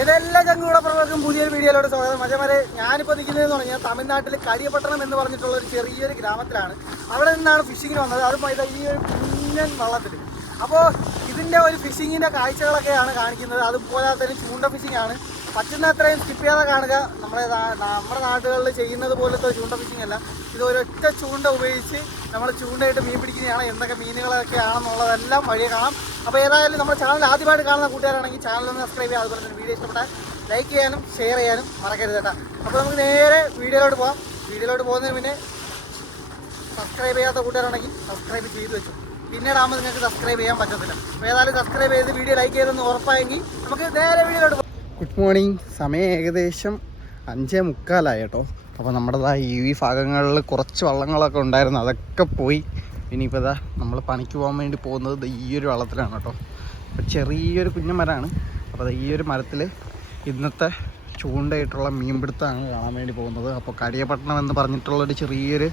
ഇതെല്ലാം പ്രവർക്കും പുതിയൊരു വീഡിയോയിലോട് സ്വാഗതം. മജമാരെ ഞാനിപ്പോൾ നിൽക്കുന്നതെന്ന് പറഞ്ഞാൽ തമിഴ്നാട്ടിൽ കടിയപട്ടണം എന്ന് പറഞ്ഞിട്ടുള്ള ഒരു ചെറിയൊരു ഗ്രാമത്തിലാണ്. അവിടെ നിന്നാണ് ഫിഷിങ്ങിന് വന്നത്. അതും ഇത് ഈ ഒരു കുഞ്ഞൻ വള്ളത്തിൽ. അപ്പോൾ ഇതിന്റെ ഒരു ഫിഷിങ്ങിന്റെ കാഴ്ചകളൊക്കെയാണ് കാണിക്കുന്നത്. അതുപോലെ തന്നെ ചൂണ്ട ഫിഷിംഗ് ആണ്. പറ്റുന്ന അത്രയും സ്കിപ്പ് ചെയ്യാതെ കാണുക. നമ്മുടെ നമ്മുടെ നാടുകളിൽ ചെയ്യുന്നത് പോലത്തെ ചൂണ്ട ഫിഷിംഗ് അല്ല. ഇത് ഒരൊറ്റ ചൂണ്ട ഉപയോഗിച്ച് നമ്മൾ ചൂണ്ടയിട്ട് മീൻ പിടിക്കുന്നതാണ് എന്തൊക്കെ മീനുകളൊക്കെ ആണെന്നുള്ളതെല്ലാം വഴിയെ കാണാം. അപ്പോൾ ഏതായാലും നമ്മുടെ ചാനൽ ആദ്യമായിട്ട് കാണുന്ന കൂട്ടുകാരാണെങ്കിൽ ചാനൽ ഒന്ന് സബ്സ്ക്രൈബ് ചെയ്യുക. അതുപോലെ തന്നെ വീഡിയോ ഇഷ്ടപ്പെട്ടാൽ ലൈക്ക് ചെയ്യാനും ഷെയർ ചെയ്യാനും മറക്കരുത് കേട്ടോ. അപ്പോൾ നമുക്ക് നേരെ വീഡിയോയിലോട്ട് പോകാം വീഡിയോയിലോട്ട് പോകുന്നതിന് പിന്നെ സബ്സ്ക്രൈബ് ചെയ്യാത്ത കൂട്ടുകാരാണെങ്കിൽ സബ്സ്ക്രൈബ് ചെയ്ത് വെച്ചു. പിന്നീടാകുമ്പോൾ നിങ്ങൾക്ക് സബ്സ്ക്രൈബ് ചെയ്യാൻ പറ്റത്തില്ല. അപ്പോൾ ഏതായാലും സബ്സ്ക്രൈബ് ചെയ്ത് വീഡിയോ ലൈക്ക് ചെയ്തെന്ന് ഉറപ്പായെങ്കിൽ നമുക്ക് നേരെ വീഡിയോയിലോട്ട് ഗുഡ് മോർണിംഗ്. സമയം ഏകദേശം അഞ്ചേ മുക്കാലായി കേട്ടോ. അപ്പോൾ നമ്മുടേതാ ഈ ഭാഗങ്ങളിൽ കുറച്ച് വള്ളങ്ങളൊക്കെ ഉണ്ടായിരുന്നു. അതൊക്കെ പോയി. ഇനിയിപ്പോൾ ഇതാ നമ്മൾ പണിക്ക് പോകാൻ വേണ്ടി പോകുന്നത് ഈ ഒരു വള്ളത്തിലാണ് കേട്ടോ. അപ്പോൾ ചെറിയൊരു കുഞ്ഞു മരമാണ്. അപ്പോൾ ഈ ഒരു മരത്തിൽ ഇന്നത്തെ ചൂണ്ടയിട്ടുള്ള മീൻപിടുത്തമാണ് കാണാൻ വേണ്ടി പോകുന്നത്. അപ്പോൾ കരിയപട്ടണം എന്ന് പറഞ്ഞിട്ടുള്ളൊരു ചെറിയൊരു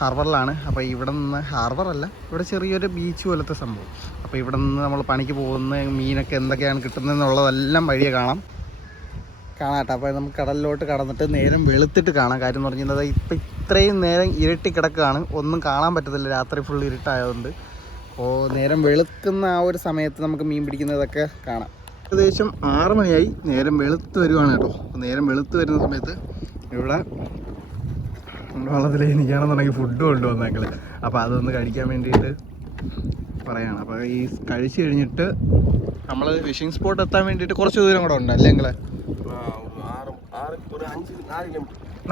ഹാർബറിലാണ്. അപ്പോൾ ഇവിടെ നിന്ന് ഹാർബറല്ല ഇവിടെ ചെറിയൊരു ബീച്ച് പോലത്തെ സംഭവം. അപ്പോൾ ഇവിടെ നിന്ന് നമ്മൾ പണിക്ക് പോകുന്ന മീനൊക്കെ എന്തൊക്കെയാണ് കിട്ടുന്നതെന്നുള്ളതെല്ലാം വഴിയെ കാണാം. കാണാട്ടെ. അപ്പോൾ നമുക്ക് കടലിലോട്ട് കടന്നിട്ട് നേരം വെളുത്തിട്ട് കാണാം. കാര്യം എന്ന് പറഞ്ഞാൽ ഇപ്പം ഇത്രയും നേരം ഇരുട്ടി കിടക്കുകയാണ്. ഒന്നും കാണാൻ പറ്റത്തില്ല. രാത്രി ഫുൾ ഇരുട്ടായതുകൊണ്ട്. അപ്പോൾ നേരം വെളുക്കുന്ന ആ ഒരു സമയത്ത് നമുക്ക് മീൻ പിടിക്കുന്നതൊക്കെ കാണാം. ഏകദേശം ആറ് മണിയായി. നേരം വെളുത്ത് വരുവാണ് കേട്ടോ. അപ്പോൾ നേരം വെളുത്ത് വരുന്ന സമയത്ത് ഇവിടെ വള്ളത്തിൽ എനിക്കാണെന്നുണ്ടെങ്കിൽ ഫുഡ് കൊണ്ടുവന്നേക്കൾ അപ്പോൾ അതൊന്ന് കഴിക്കാൻ വേണ്ടിയിട്ട് പറയാണ്. അപ്പോൾ ഈ കഴിച്ചു കഴിഞ്ഞിട്ട് നമ്മൾ ഫിഷിംഗ് സ്പോട്ട് എത്താൻ വേണ്ടിയിട്ട് കുറച്ച് ദൂരം കൂടെ ഉണ്ട്. അല്ലേ നിങ്ങളെ?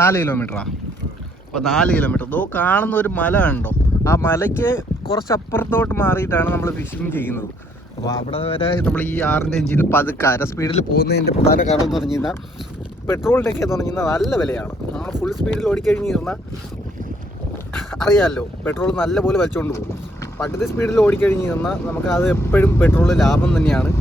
നാല് കിലോമീറ്ററാ? അപ്പോൾ നാല് കിലോമീറ്റർ. ഇതോ കാണുന്ന ഒരു മല ഉണ്ടോ ആ മലയ്ക്ക് കുറച്ച് അപ്പുറത്തോട്ട് മാറിയിട്ടാണ് നമ്മൾ ഫിഷിങ് ചെയ്യുന്നത്. അപ്പോൾ അവിടെ വരെ നമ്മൾ ഈ ആറിന്റെ എഞ്ചിൽ പതുക്കെ അര സ്പീഡിൽ പോകുന്നതിന്റെ പ്രധാന കാരണം എന്ന് പറഞ്ഞു കഴിഞ്ഞാൽ പെട്രോളിന്റെയൊക്കെ എന്ന് പറഞ്ഞു കഴിഞ്ഞാൽ നല്ല വിലയാണ്. നമ്മൾ ഫുൾ സ്പീഡിൽ ഓടിക്കഴിഞ്ഞ് കഴിഞ്ഞാൽ അറിയാമല്ലോ പെട്രോൾ നല്ല പോലെ വലിച്ചുകൊണ്ട് പോകും. പകുതി സ്പീഡിൽ ഓടിക്കഴിഞ്ഞ് കഴിഞ്ഞാൽ നമുക്ക് അത് എപ്പോഴും പെട്രോൾ ലാഭം തന്നെയാണ്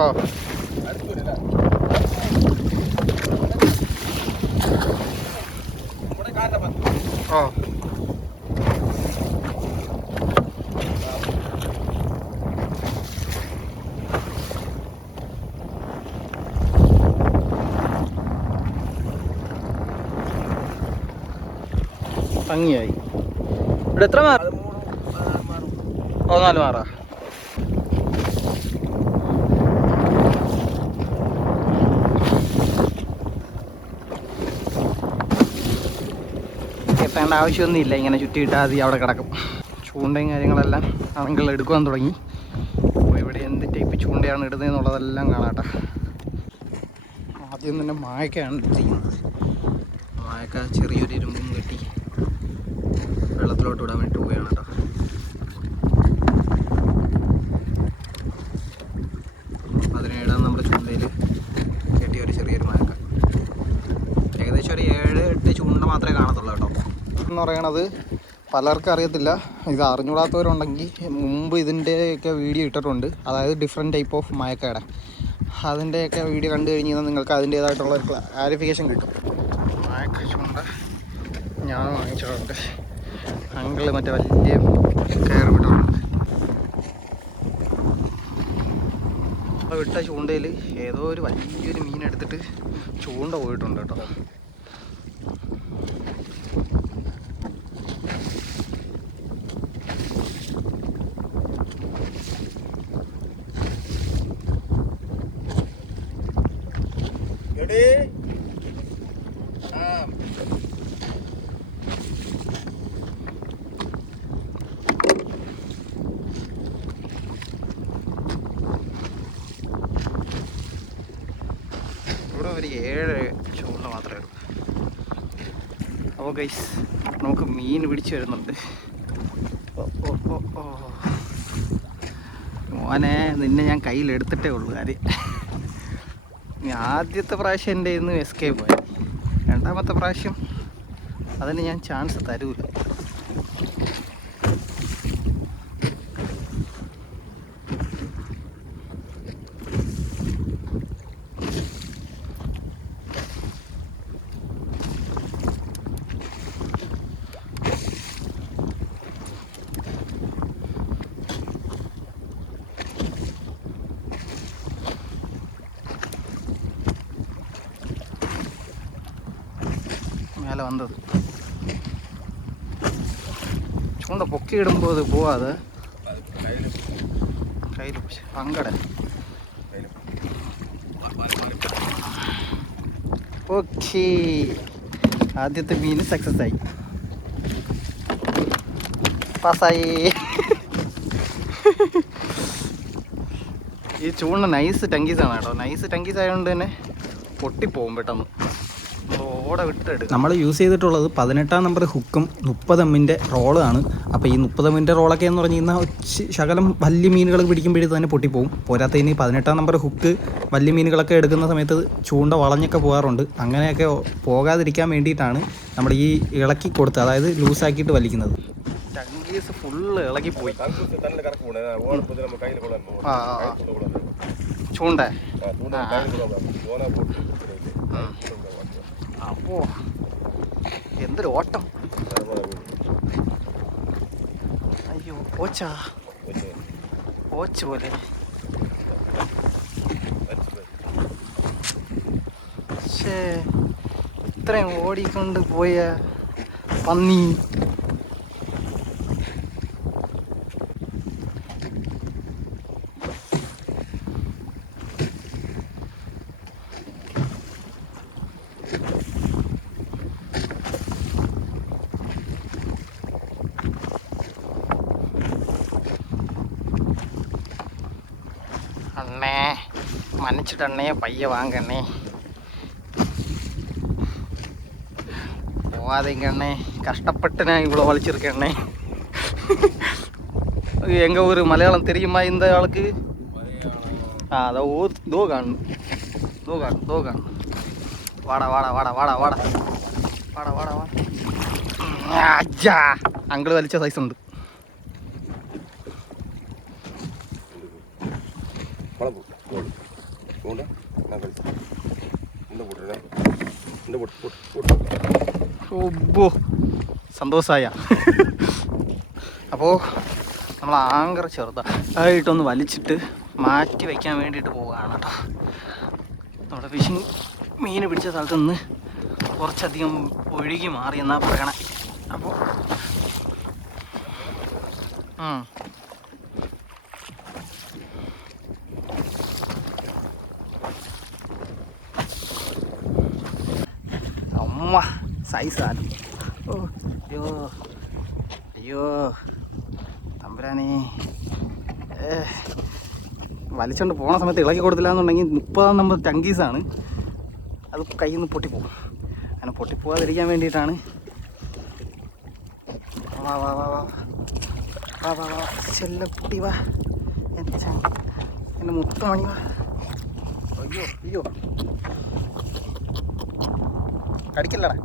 ആ ആ ഭംഗിയായി. ഇവിടെ എത്ര മാറ ഓ നാല് മാറാ. എത്തേണ്ട ആവശ്യമൊന്നുമില്ല ഇങ്ങനെ ചുറ്റിയിട്ടാതി അവിടെ കിടക്കും. ചൂണ്ടയും കാര്യങ്ങളെല്ലാം ആണെങ്കിൽ എടുക്കുവാൻ തുടങ്ങി. അപ്പോൾ ഇവിടെ എന്ത് ടൈപ്പ് ചൂണ്ടയാണ് ഇടുന്നതെന്നുള്ളതെല്ലാം കാണാട്ടെ. ആദ്യം തന്നെ മായക്കയാണ് ചെയ്യുന്നത്. മായക്ക ചെറിയൊരു ഇരുമ്പും കെട്ടി വെള്ളത്തിലോട്ട് വിടാൻ വേണ്ടി പോവുകയാണ് കേട്ടോ. പതിനേഴാം നമ്മുടെ ചൂണ്ടയിൽ കെട്ടിയ ഒരു ചെറിയൊരു മഴക്ക ഏകദേശം ഒരു ഏഴ് എട്ട് ചൂണ്ട മാത്രമേ കാണത്തുള്ളൂ കേട്ടോ. എന്ന് പറയണത് പലർക്കും അറിയത്തില്ല. ഇത് അറിഞ്ഞുകൂടാത്തവരുണ്ടെങ്കിൽ മുമ്പ് ഇതിന്റെയൊക്കെ വീഡിയോ ഇട്ടിട്ടുണ്ട്. അതായത് ഡിഫറെന്റ് ടൈപ്പ് ഓഫ് മയക്കയുടെ. അതിന്റെയൊക്കെ വീഡിയോ കണ്ടു കഴിഞ്ഞ് കഴിഞ്ഞാൽ നിങ്ങൾക്ക് അതിന്റേതായിട്ടുള്ള ക്ലാരിഫിക്കേഷൻ കിട്ടും. മയക്ക ചൂണ്ട ഞാൻ വാങ്ങിച്ചിട്ടുണ്ട്. അങ്കിൾ മറ്റേ വലിയ കയറി വിട്ടുണ്ട് വിട്ട ചൂണ്ടയിൽ ഏതോ ഒരു വലിയൊരു മീൻ എടുത്തിട്ട് ചൂണ്ട പോയിട്ടുണ്ട് കേട്ടോ ഇവിടെ ഒരു ഏഴ് ചൂണ്ട മാത്രമേ ഉള്ളൂ. അപ്പോൾ ഗൈസ് നമുക്ക് മീൻ പിടിച്ചു വരുന്നുണ്ട്. മോനെ നിന്നെ ഞാൻ കയ്യിലെടുത്തിട്ടേ ഉള്ളൂ കാര്യം. ആദ്യത്തെ പ്രാവശ്യം എന്റെ ഇന്ന് എസ്കേപ്പ് ആയി രണ്ടാമത്തെ പ്രാവശ്യം അതിന് ഞാൻ ചാൻസ് തരൂല. மேலே வந்தது ചൂണ്ട പൊക്കി ഇടുമ്പോൾ അത് പോവാതെ കയ്യിൽ പിടിച്ച് പങ്കട ഓക്കേ ആദ്യത്തെ മീൻ സക്സസ് ആയി പാസ്സായി ഈ ചൂണ്ട നൈസ് ടങ്കീസാണ് കേട്ടോ നൈസ് ടങ്കീസ് ആയതുകൊണ്ട് തന്നെ പൊട്ടിപ്പോവും പെട്ടെന്ന് ഓട വിട്ടെടുക്കും നമ്മൾ യൂസ് ചെയ്തിട്ടുള്ളത് പതിനെട്ടാം നമ്പർ ഹുക്കും മുപ്പത് എമ്മിന്റെ റോളാണ് അപ്പോൾ ഈ മുപ്പത് എമ്മിന്റെ റോളൊക്കെ എന്ന് പറഞ്ഞു കഴിഞ്ഞാൽ ശകലം വലിയ മീനുകളൊക്കെ പിടിക്കുമ്പോഴേ തന്നെ പൊട്ടിപ്പോകും പോരാത്തതിന് പതിനെട്ടാം നമ്പർ ഹുക്ക് വലിയ മീനുകളൊക്കെ എടുക്കുന്ന സമയത്ത് ചൂണ്ട വളഞ്ഞൊക്കെ പോകാറുണ്ട്. അങ്ങനെയൊക്കെ പോകാതിരിക്കാൻ വേണ്ടിയിട്ടാണ് നമ്മൾ ഈ ഇളക്കി കൊടുത്ത് അതായത് ലൂസാക്കിയിട്ട് വലിക്കുന്നത്. ഇളകി പോയി. ചൂണ്ട. അപ്പോ എന്തൊരു ഓട്ടം. അയ്യോ പോച്ചാ. പോച്ച് പോലെ. പക്ഷേ ഇത്രയും ഓടിക്കൊണ്ട് പോയ പന്നി. மன்னிச்சிட்டண்ணே பைய வாங்கண்ணே போகாதீங்க அண்ணே கஷ்டப்பட்டு நான் இவ்வளோ வலிச்சிருக்கேண்ணே எங்கள் ஊர் மலையாளம் தெரியுமா இந்த ஆளுக்கு ஆ அதை ஊர் தோ காணும் தோ காணும் தோ காணும் வாடா வாடா வாடா வாடா வாடா വാടാ വാടാ വാടാ അജ്ജാ അങ്കിള് വലിച്ച സൈസ് ഉണ്ട് மழை ತಗೊಂಡು ನಾವು ಕಳಿಸ್ತೀವಿ ಹಿಂದೆ ಬಿಡ್ರಿ ಹಿಂದೆ ಬಿಟ್ಟು ಬಿಟ್ಟು ಬಿಟ್ಟು ಒಬ್ಬು സന്തോഷമായ അപ്പോൾ നമ്മൾ ആങ്കർ ചെറുതായിട്ടൊന്ന് വലിച്ചിട്ട് മാറ്റി വയ്ക്കാൻ വേണ്ടിയിട്ട് പോവുകയാണ് കേട്ടോ. നമ്മുടെ ഫിഷിങ് മീൻ പിടിച്ച സ്ഥലത്ത് നിന്ന് കുറച്ചധികം ഒഴുകി മാറി എന്നാ പറയണേ. അപ്പോൾ അമ്മ സൈസ് ആണ് ഓ അയ്യോ അയ്യോ തമ്പുരാനേ വലിച്ചോണ്ട് പോണ സമയത്ത് ഇളക്കി കൊടുത്തില്ല എന്നുണ്ടെങ്കിൽ മുപ്പതാം നമ്പർ ടങ്കീസാണ് അത് കയ്യിൽ നിന്ന് പൊട്ടിപ്പോകും അങ്ങനെ പൊട്ടിപ്പോകാതിരിക്കാൻ വേണ്ടിയിട്ടാണ്. വാ വാ വാ വാ. വാ വാ വാ. ചെല്ലക്കുട്ടി വാ. എന്റെ ചങ്ങ. എന്റെ മുത്തമണി വാ. അയ്യോ അയ്യോ. കടിക്കല്ലടാ.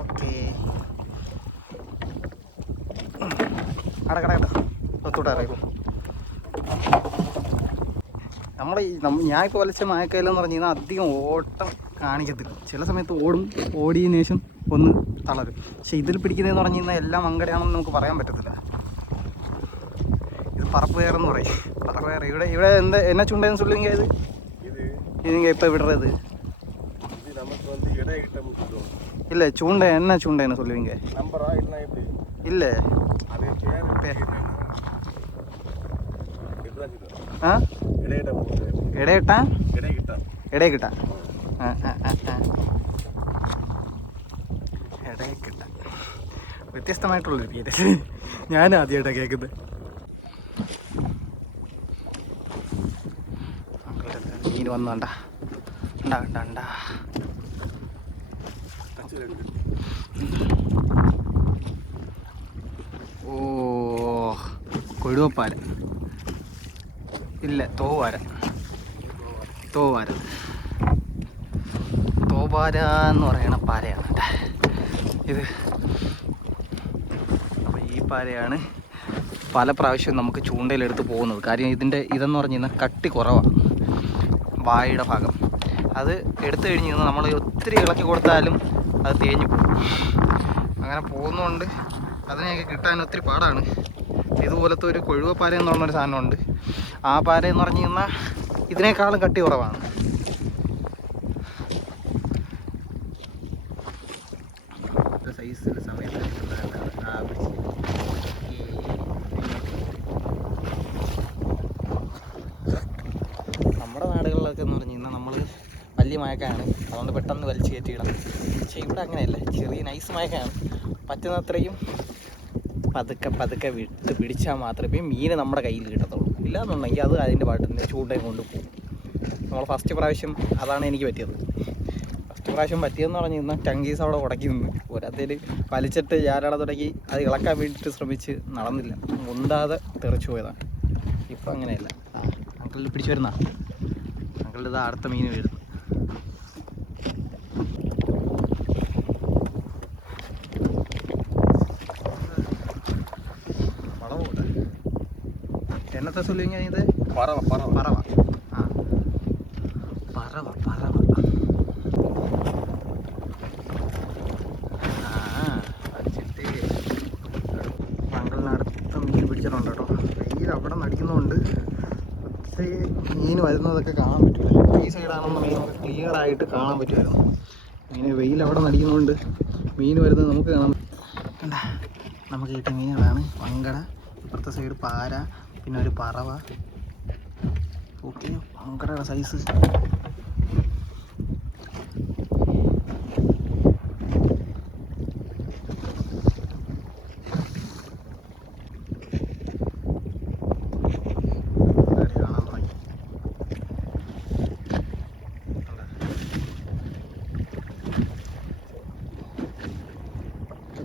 ഓക്കെ. അടക്കട ഒത്തൂടെ നമ്മുടെ ഇപ്പോൾ വലിച്ച മായക്കയിലെന്ന് പറഞ്ഞു കഴിഞ്ഞാൽ അധികം ഓട്ടം കാണിക്കത്തില്ല. ചില സമയത്ത് ഓടും ഓടിയതിനു ശേഷം ഒന്ന് തളരും. പക്ഷേ ഇതിൽ പിടിക്കുന്നതെന്ന് പറഞ്ഞു കഴിഞ്ഞാൽ എല്ലാം അങ്കടയാണെന്ന് നമുക്ക് പറയാൻ പറ്റത്തില്ല. ഇത് പറപ്പ് കയറെന്ന് പറയും. പറപ്പ് കയറ് ഇവിടെ ഇവിടെ എന്താ എന്നാ ചൂണ്ടെന്ന് சொல்லுங்க ഇത് இது நீங்க இப்போ விடுறது இது நமக்கு வந்து இடையிட்ட முக்கியம் இல்லை சூண்டை என்ன சூண்டைன்னு சொல்லுவீங்க நம்பரா இல்லை எப்படி இல்லை அது பேர் பேர். இப்படிதான் சொல்லுவேன் ആ இடையிட்ட முக்கியம் ഇടയിട്ടാ இடையிட்ட ഇടയിക്കിട്ട ആ ആ ആ ആ ഇടയിക്കിട്ട വ്യത്യസ്തമായിട്ടുള്ളൊരു പേര് ഞാൻ ആദ്യമായിട്ടാണ് കേൾക്കുന്നത് മീൻ വന്നു ഉണ്ടാ ഉണ്ടാ ഉണ്ടാ ഓ ഇല്ല തോവാര തോവാര തോവാര എന്ന് പറയുന്ന പാരയാണ് ഇത് അപ്പോൾ ഈ പാരയാണ് പല പ്രാവശ്യവും നമുക്ക് ചൂണ്ടയിലെടുത്ത് പോകുന്നത്. കാര്യം ഇതിന്റെ ഇതെന്ന് പറഞ്ഞു കഴിഞ്ഞാൽ കട്ടി കുറവാണ് വായുടെ ഭാഗം. അത് എടുത്തു കഴിഞ്ഞ് നമ്മൾ ഒത്തിരി ഇളക്കി കൊടുത്താലും അത് തേഞ്ഞു പോകും. അങ്ങനെ പോകുന്നതുകൊണ്ട് അതിനെയൊക്കെ കിട്ടാൻ ഒത്തിരി പാടാണ്. ഇതുപോലത്തെ ഒരു കൊഴുവ പാര എന്ന് പറഞ്ഞൊരു സാധനമുണ്ട്. ആ പാര എന്ന് പറഞ്ഞു കഴിഞ്ഞാൽ ഇതിനേക്കാളും കട്ടി കുറവാണ്. സൈസിൽ സമയത്ത് ആ പിടിച്ച് നമ്മുടെ നാടുകളിലൊക്കെ എന്ന് പറഞ്ഞു കഴിഞ്ഞാൽ നമ്മൾ വലിയ മയക്കാണ്. അതുകൊണ്ട് പെട്ടെന്ന് വലിച്ചു കയറ്റിയിടാം. പക്ഷേ ഇവിടെ അങ്ങനെയല്ല. ചെറിയ നൈസ് മയക്കാണ്. പറ്റുന്നത്രയും പതുക്കെ പതുക്കെ വിട്ട് പിടിച്ചാൽ മാത്രമേ മീൻ നമ്മുടെ കയ്യിൽ കിട്ടത്തുള്ളൂ. ഇല്ലാന്നുണ്ടെങ്കിൽ അത് അതിന്റെ പാട്ടിന് ചൂണ്ടയും കൊണ്ടുപോകും നമ്മൾ ഫസ്റ്റ് പ്രാവശ്യം അതാണ് എനിക്ക് പറ്റിയത്. ഫസ്റ്റ് പ്രാവശ്യം പറ്റിയതെന്ന് പറഞ്ഞു കഴിഞ്ഞാൽ ടങ്കീസ് അവിടെ ഉടക്കി നിന്ന്. ഒരത്തേൽ വലിച്ചിട്ട് ഞാനവിടെ തുടങ്ങി അത് ഇളക്കാൻ വേണ്ടിയിട്ട് ശ്രമിച്ച് നടന്നില്ല. മുണ്ടാതെ തെറിച്ചു പോയതാണ്. ഇപ്പം അങ്ങനെയല്ല. അങ്കിളിൽ പിടിച്ചു വരുന്ന അങ്കിളിൽ ഇത് അടുത്ത മീൻ വീഴുന്നു. ഇവിടുത്തെ സ്പെല്ലിങ് കഴിഞ്ഞത് പറവ പറവ പറവ ആ. പറവ പറവ പിടിച്ചിട്ടുണ്ട് കേട്ടോ. മീൻ വരുന്നതൊക്കെ കാണാൻ പറ്റില്ല. ഈ സൈഡാണെന്നുണ്ടെങ്കിൽ നമുക്ക് ക്ലിയർ ആയിട്ട് കാണാൻ പറ്റുമായിരുന്നു. അങ്ങനെ വെയിൽ അവിടെ നടിക്കുന്നതുകൊണ്ട് മീൻ വരുന്നത് നമുക്ക് കാണാം കണ്ട നമുക്ക് കിട്ടിയ മീനുകളാണ്. വങ്കട ഇപ്പുറത്തെ സൈഡ് പാര പിന്നെ ഒരു പറവ. ഓക്കെ ഭയങ്കര സൈസ്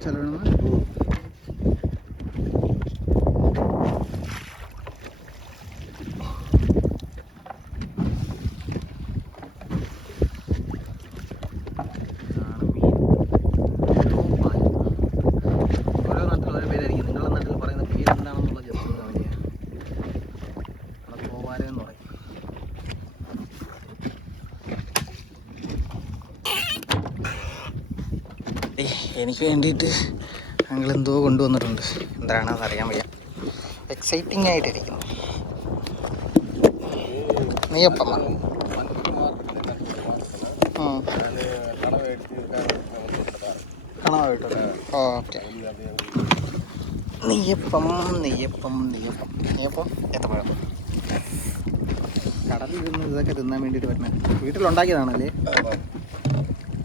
ചെലവിടുന്ന ഇതാണ് മീൻ ടോപ്പായ. ഓരോ നാട്ടിൽ ഓരോ പേരായിരിക്കും നിങ്ങളുടെ നാട്ടിൽ പറയുന്ന പേര് എന്താണെന്നുള്ള ജസ്റ്റ് ഒന്ന് അറിയാം ഇവിടെ തോവാല എന്ന് പറയും ഏയ്, എനിക്ക് വേണ്ടിയിട്ട് ഞങ്ങൾ എന്തോ കൊണ്ടുവന്നിട്ടുണ്ട്. എന്താണെന്ന് അറിയാൻ വയ്യ. എക്സൈറ്റിംഗ് ആയിട്ടിരിക്കുന്നു. നെയ്യപ്പം ഉം. കണവായിട്ടോ ഓക്കെ നെയ്യപ്പം നെയ്യപ്പം നെയ്യപ്പം നെയ്യപ്പം ഏത്തപ്പഴം കടലിൽ ഇരുന്ന് ഇതൊക്കെ തിന്നാൻ വേണ്ടിയിട്ട് വരുന്നത്. വീട്ടിലുണ്ടാക്കിയതാണല്ലേ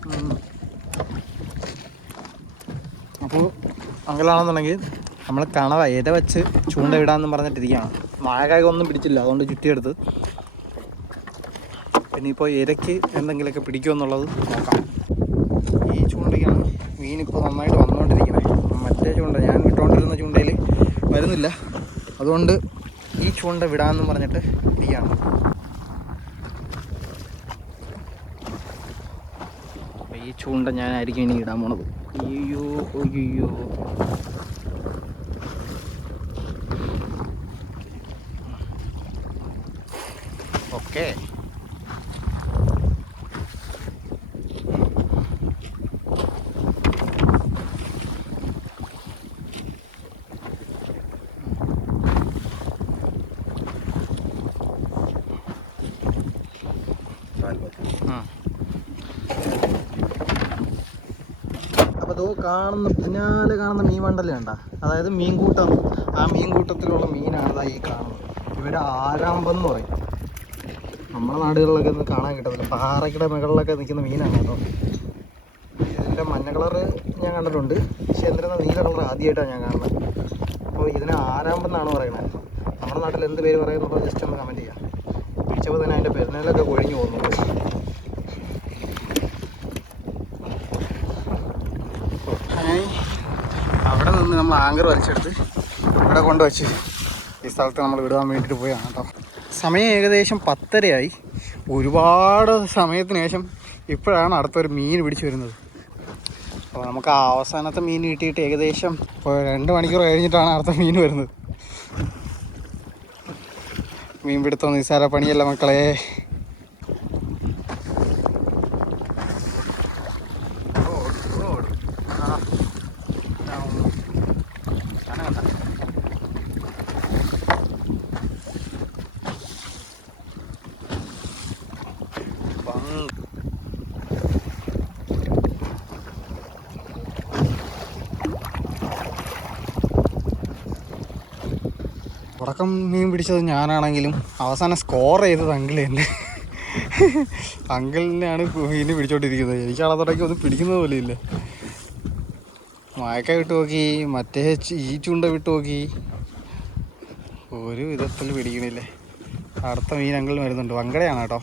ഉം. അപ്പോൾ അങ്ങനെയാണെന്നുണ്ടെങ്കിൽ നമ്മൾ കണവ ഇര വെച്ച് ചൂണ്ട ഇടാന്ന് പറഞ്ഞിട്ടിരിക്കുകയാണ്. മായകായ ഒന്നും പിടിച്ചില്ല അതുകൊണ്ട് ചുറ്റിയെടുത്ത്. ഇനിയിപ്പോൾ ഇരയ്ക്ക് എന്തെങ്കിലുമൊക്കെ പിടിക്കുമെന്നുള്ളത് നോക്കാം. ഈ ചൂണ്ടയ്ക്കാണ് മീനിപ്പോൾ നന്നായിട്ട് വന്നുകൊണ്ടിരിക്കുന്നത് മറ്റേ ചൂണ്ട ഞാൻ വിട്ടുകൊണ്ടിരുന്ന ചൂണ്ടയിൽ വരുന്നില്ല. അതുകൊണ്ട് ഈ ചൂണ്ട വിടാമെന്ന് പറഞ്ഞിട്ട് ഇരിക്കുകയാണ്. ഈ ചൂണ്ട ഞാനായിരിക്കും ഇനി ഇടാൻ പോണത്. അയ്യോ അയ്യോ ഓക്കെ അപ്പോൾ അതോ കാണുന്ന പിന്നാലെ കാണുന്ന മീൻ വണ്ടല്ലേ കണ്ട? അതായത് മീൻ കൂട്ടം ആ മീൻ കൂട്ടത്തിലുള്ള മീനാണ് ഈ കാണുന്നത്. ഇവിടെ ആരാമ്പം എന്ന് പറയും. നമ്മുടെ നാടുകളിലൊക്കെ ഒന്നും കാണാൻ കിട്ടത്തില്ല. പാറക്കിട മുകളിലൊക്കെ നിൽക്കുന്ന മീനാണ് കേട്ടോ. ഇതിന്റെ മഞ്ഞ കളറ് ഞാൻ കണ്ടിട്ടുണ്ട്. പക്ഷേ എന്തിനാ നീല കളർ ആദ്യമായിട്ടാണ് ഞാൻ കാണുന്നത്. അപ്പോൾ ഇതിനെ ആരാമ്പം എന്നാണ് പറയുന്നത്. നമ്മുടെ നാട്ടിൽ എന്ത് പേര് പറയുന്നുള്ളത് ജസ്റ്റ് ഒന്ന് കമന്റ് ചെയ്യാം. പിടിച്ചപ്പോൾ തന്നെ അതിന്റെ പെരുന്നലൊക്കെ കൊഴിഞ്ഞു പോകുന്നുണ്ട് അങ്ങനെ അവിടെ നിന്ന് നമ്മൾ ആങ്കർ വലിച്ചെടുത്ത് ഇവിടെ കൊണ്ടുവച്ച് ഈ സ്ഥലത്ത് നമ്മൾ വിടാൻ വേണ്ടിയിട്ട് പോയാണ് കേട്ടോ. സമയം ഏകദേശം പത്തരയായി. ഒരുപാട് സമയത്തിന് ശേഷം ഇപ്പോഴാണ് അടുത്തൊരു മീൻ പിടിച്ചു വരുന്നത്. അപ്പോൾ നമുക്ക് ആ അവസാനത്തെ മീൻ കിട്ടിയിട്ട് ഏകദേശം രണ്ട് മണിക്കൂർ കഴിഞ്ഞിട്ടാണ് അടുത്ത മീൻ വരുന്നത്. മീൻ പിടുത്തം നിസ്സാര പണിയല്ല മക്കളെ? ഭംഗി തുടക്കം മീൻ പിടിച്ചത് ഞാനാണെങ്കിലും അവസാനം സ്കോർ ചെയ്തത് അങ്കിൾ തന്നെ. അങ്കിളിനെയാണ് മീൻ പിടിച്ചോണ്ടിരിക്കുന്നത്. എനിക്ക് ആളെ ഒന്നും പിടിക്കുന്നത് പോലെ ഇല്ല. മായക്ക വിട്ട് നോക്കി മറ്റേ ഈ ചൂണ്ട വിട്ട് നോക്കി. ഒരു വിധത്തിൽ പിടിക്കണില്ലേ. അടുത്ത മീൻ അങ്കിൾ വരുന്നുണ്ട്. വങ്കടയാണ് കേട്ടോ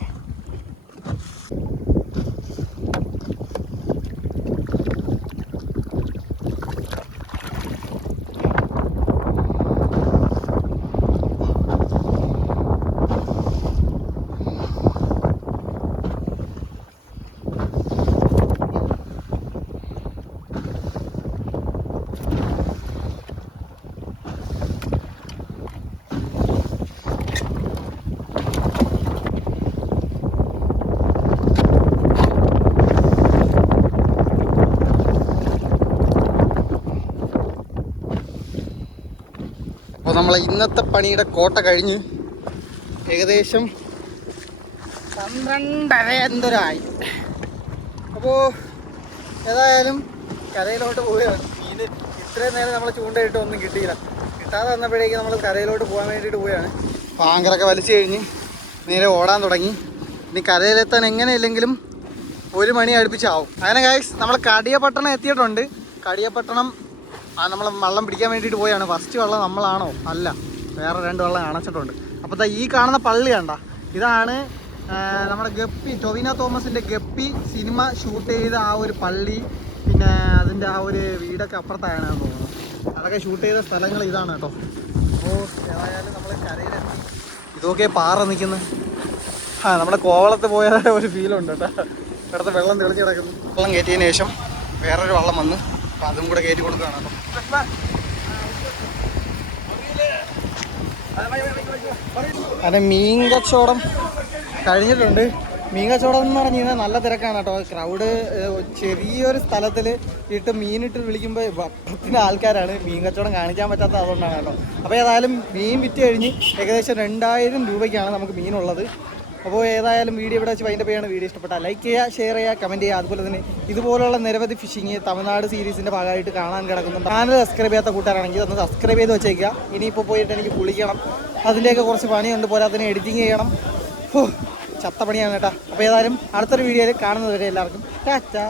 അപ്പോൾ നമ്മൾ ഇന്നത്തെ പണിയുടെ കോട്ട കഴിഞ്ഞ് ഏകദേശം പന്ത്രണ്ടര എന്തൊരായി. അപ്പോൾ ഏതായാലും കരയിലോട്ട് പോവുകയാണ്. മീൻ ഇത്രയും നേരം നമ്മൾ ചൂണ്ടയിട്ട് ഒന്നും കിട്ടിയില്ല. കിട്ടാതെ വന്നപ്പോഴേക്കും നമ്മൾ കരയിലോട്ട് പോകാൻ വേണ്ടിയിട്ട് പോവുകയാണ്. പാങ്കറൊക്കെ വലിച്ചു കഴിഞ്ഞ് നേരെ ഓടാൻ തുടങ്ങി. ഇനി കരയിലെത്താൻ എങ്ങനെയില്ലെങ്കിലും ഒരു മണി അടുപ്പിച്ചാവും. അങ്ങനെ ഗായ്സ് നമ്മൾ കടിയപട്ടണം എത്തിയിട്ടുണ്ട്. കടിയപട്ടണം ആ നമ്മൾ വള്ളം പിടിക്കാൻ വേണ്ടിയിട്ട് പോയാണ്. ഫസ്റ്റ് വള്ളം നമ്മളാണോ? അല്ല. വേറെ രണ്ട് വള്ളം അണച്ചിട്ടുണ്ട് അപ്പോൾ ഈ കാണുന്ന പള്ളി കണ്ട. ഇതാണ് നമ്മുടെ ഗപ്പി ടൊവിന തോമസിന്റെ ഗപ്പി സിനിമ ഷൂട്ട് ചെയ്ത ആ ഒരു പള്ളി. പിന്നെ അതിന്റെ ആ ഒരു വീടൊക്കെ അപ്പുറത്താണ് തോന്നുന്നു. അതൊക്കെ ഷൂട്ട് ചെയ്ത സ്ഥലങ്ങൾ ഇതാണ് കേട്ടോ. അപ്പോൾ ഏതായാലും നമ്മൾ കരയിലെത്തി. ഇതൊക്കെ പാറ നിൽക്കുന്നത് ആ നമ്മുടെ കോവളത്ത് പോയ ഒരു ഫീലുണ്ട് കേട്ടോ. ഇവിടുത്തെ വെള്ളം തെളിഞ്ഞ് കിടക്കുന്നു. വെള്ളം കയറ്റിയതിന് ശേഷം വേറൊരു വള്ളം വന്ന്. അപ്പം അതും കൂടെ കയറ്റി കൊടുക്കുകയാണ് കേട്ടോ. അതെ മീൻ കച്ചവടം കഴിഞ്ഞിട്ടുണ്ട്. മീൻ കച്ചവടം എന്ന് പറഞ്ഞു കഴിഞ്ഞാൽ നല്ല തിരക്കാണ് കേട്ടോ. ക്രൗഡ് ചെറിയൊരു സ്ഥലത്തിൽ ഇട്ട് മീനിട്ട് വിളിക്കുമ്പോൾ വട്ടത്തിന് ആൾക്കാരാണ്. മീൻ കച്ചവടം കാണിക്കാൻ പറ്റാത്ത അതുകൊണ്ടാണ് കേട്ടോ. അപ്പോൾ ഏതായാലും മീൻ വിറ്റ് കഴിഞ്ഞ് ഏകദേശം രണ്ടായിരം രൂപയ്ക്കാണ് നമുക്ക് മീനുള്ളത്. അപ്പോൾ ഏതായാലും വീഡിയോ ഇവിടെ വെച്ച് വൈൻഡപ്പ് ചെയ്യാണ് വീഡിയോ ഇഷ്ടപ്പെട്ടാൽ ലൈക്ക് ചെയ്യുക ഷെയർ ചെയ്യുക കമന്റ് ചെയ്യുക. അതുപോലെ തന്നെ ഇതുപോലുള്ള നിരവധി ഫിഷിങ് തമിഴ്നാട് സീരീസിന്റെ ഭാഗമായിട്ട് കാണാൻ കിടക്കുന്നുണ്ട്. ചാനൽ സബ്സ്ക്രൈബ് ചെയ്യാത്ത കൂട്ടുകാരാണെങ്കിൽ ഒന്ന് സബ്സ്ക്രൈബ് ചെയ്ത് വെച്ചേക്കുക. ഇനിയിപ്പോൾ പോയിട്ട് എനിക്ക് കുളിക്കണം. അതിന്റെയൊക്കെ കുറച്ച് പണിയുണ്ട്. പോരാത്തിന് എഡിറ്റിംഗ് ചെയ്യണം. ചത്ത പണിയാണ് കേട്ടോ. അപ്പോൾ ഏതായാലും അടുത്തൊരു വീഡിയോയിൽ കാണുന്നതുവരെ എല്ലാവർക്കും ടാറ്റാ.